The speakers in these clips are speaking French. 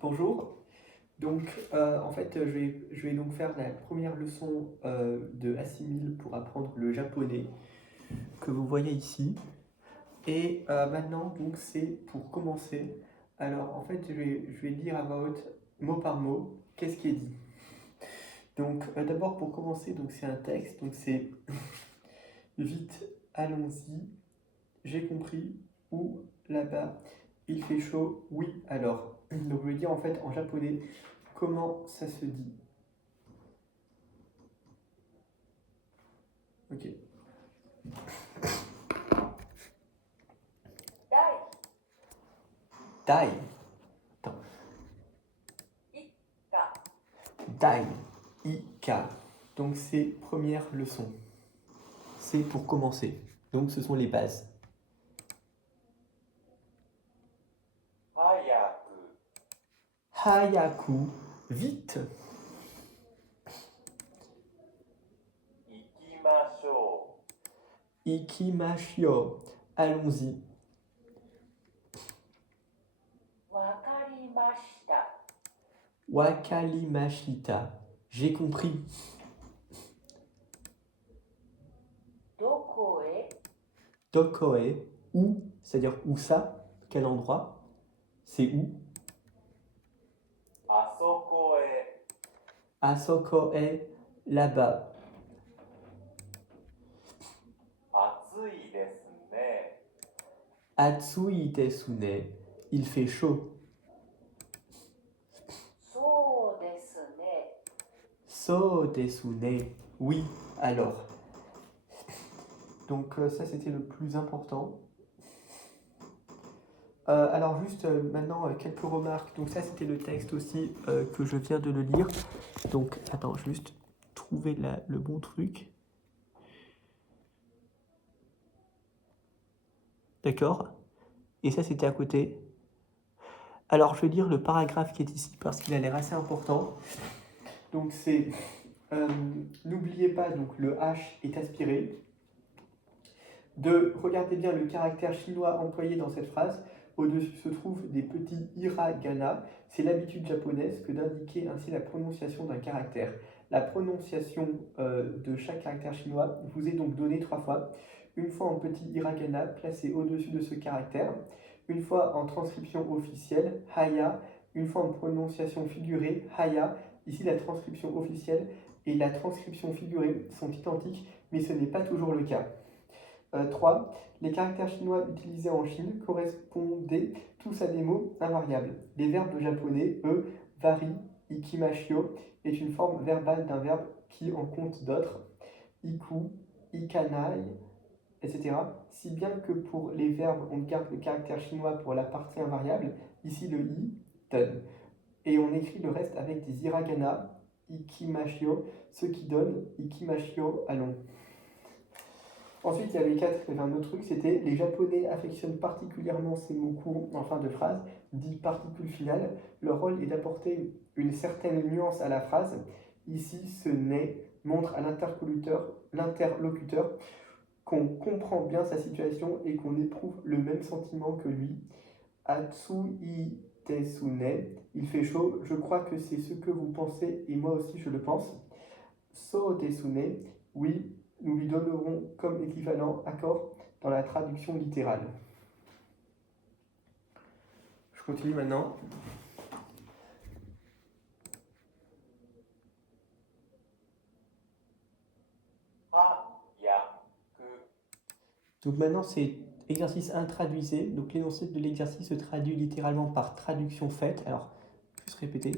Bonjour. Donc, en fait, je vais donc faire la première leçon de Assimil pour apprendre le japonais que vous voyez ici. Et maintenant, donc, c'est pour commencer. Alors, en fait, je vais lire à voix haute, mot par mot, qu'est-ce qui est dit. Donc, d'abord, pour commencer, donc c'est un texte. Donc, c'est vite, allons-y, j'ai compris, ou là-bas, il fait chaud, oui, alors. Donc, je vais dire en fait en japonais comment ça se dit. Ok. 第大。Attends. 一課 Dai. Ika. Donc c'est première leçon. C'est pour commencer. Donc ce sont les bases. 早く Hayaku. Vite. 行きましょ Ikimashio. Allons-y. う。わかりました。 Wakalimashita. J'ai compris. どこへ Dokoe. Où. C'est-à-dire où ça. Quel endroit. C'est où. あそこへ Asokoe. Là-bas. 暑いですね。 Atsui desune. Il fait chaud. そうですね。 So desune. Oui, alors. Donc ça c'était le plus important. Alors juste maintenant quelques remarques. Donc ça c'était le texte aussi que je viens de le lire. Donc attends, juste trouver le bon truc. D'accord. Et ça c'était à côté. Alors je vais lire le paragraphe qui est ici parce qu'il a l'air assez important. Donc c'est n'oubliez pas, donc le H est aspiré. De regarder bien le caractère chinois employé dans cette phrase. Au-dessus se trouvent des petits hiragana. C'est l'habitude japonaise que d'indiquer ainsi la prononciation d'un caractère. La prononciation de chaque caractère chinois vous est donc donnée 3 fois. Une fois en petit hiragana placé au-dessus de ce caractère. Une fois en transcription officielle, haya. Une fois en prononciation figurée, haya. Ici, la transcription officielle et la transcription figurée sont identiques, mais ce n'est pas toujours le cas. 3. Les caractères chinois utilisés en Chine correspondaient tous à des mots invariables. Les verbes japonais, eux, varient. Ikimashio est une forme verbale d'un verbe qui en compte d'autres. Iku, ikanai, etc. Si bien que pour les verbes, on garde le caractère chinois pour la partie invariable, ici le i, ten. Et on écrit le reste avec des hiragana, ikimashio, ce qui donne ikimashio, allons. Ensuite, il y avait 4, il y avait un autre truc, c'était les Japonais affectionnent particulièrement ces mots courts en fin de phrase, dit particules finales. Leur rôle est d'apporter une certaine nuance à la phrase. Ici, ce n'est montre à l'interlocuteur qu'on comprend bien sa situation et qu'on éprouve le même sentiment que lui. Atsui desune, il fait chaud, je crois que c'est ce que vous pensez et moi aussi je le pense. So desune, oui, nous lui donnerons comme équivalent accord dans la traduction littérale. Je continue maintenant. Donc maintenant c'est exercice 1, traduisez. Donc l'énoncé de l'exercice se traduit littéralement par traduction faite. Alors, juste répéter.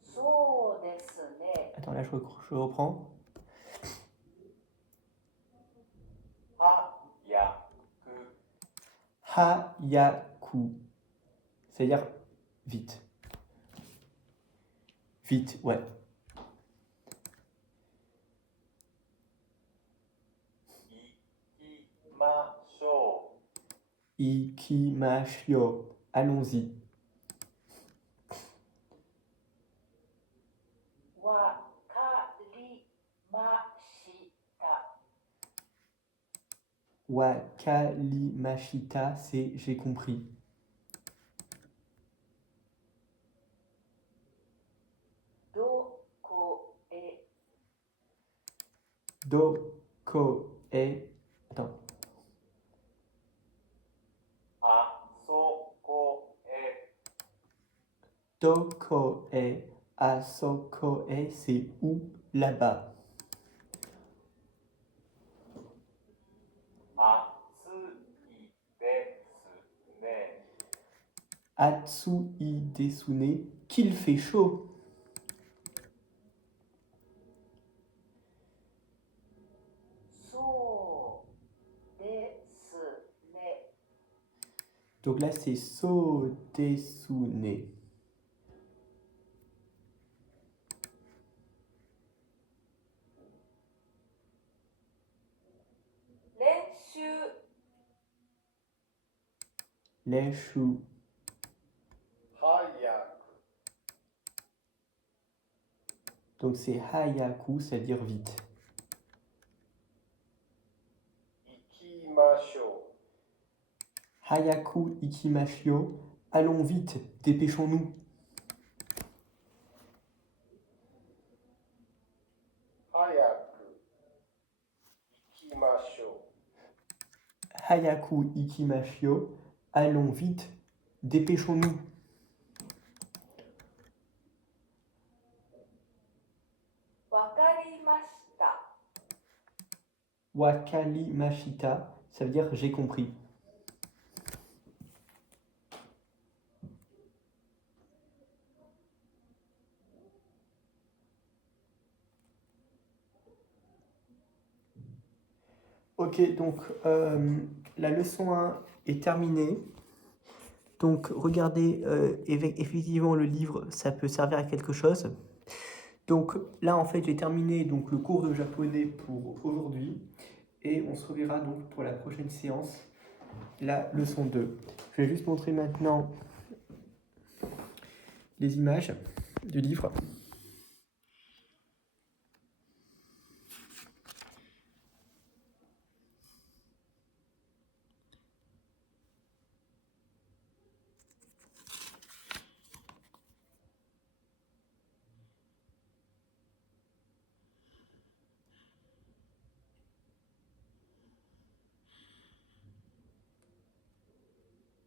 そうですね。 Attends, là je reprends. 早く Hayaku. C'est-à-dire vite. Vite, ouais. 行きましょ Ikimashio. Allons-y. う。わかりました。 Wakalimashita, c'est j'ai compris. Do, ko, e. Attends. あそこへ Do, ko, e. Aso, ko, e. C'est où là-bas. 暑いですね Atsui desune. Qu'il fait chaud. そうですね。 Donc là, c'est so desune. 練習 Les choux. 早く Donc c'est hayaku, c'est-à-dire vite. 行きましょ Hayaku ikimashio. Allons vite, dépêchons-nous. う早く行きましょ Hayaku ikimashio. Allons vite, dépêchons-nous. わかりました Wakali mashita, ça veut dire j'ai compris. Ok, donc la leçon 1 est terminée. Donc regardez, effectivement le livre, ça peut servir à quelque chose. Donc là en fait j'ai terminé donc, le cours de japonais pour aujourd'hui. Et on se reverra donc pour la prochaine séance, la leçon 2. Je vais juste montrer maintenant les images du livre.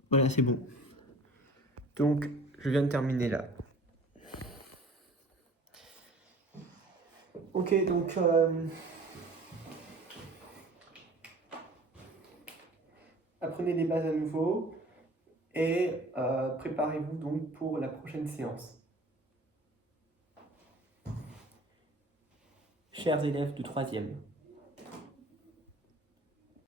Voilà, c'est bon. Donc, je viens de terminer là. Ok, donc... apprenez les bases à nouveau et préparez-vous donc pour la prochaine séance. Chers élèves de 3e.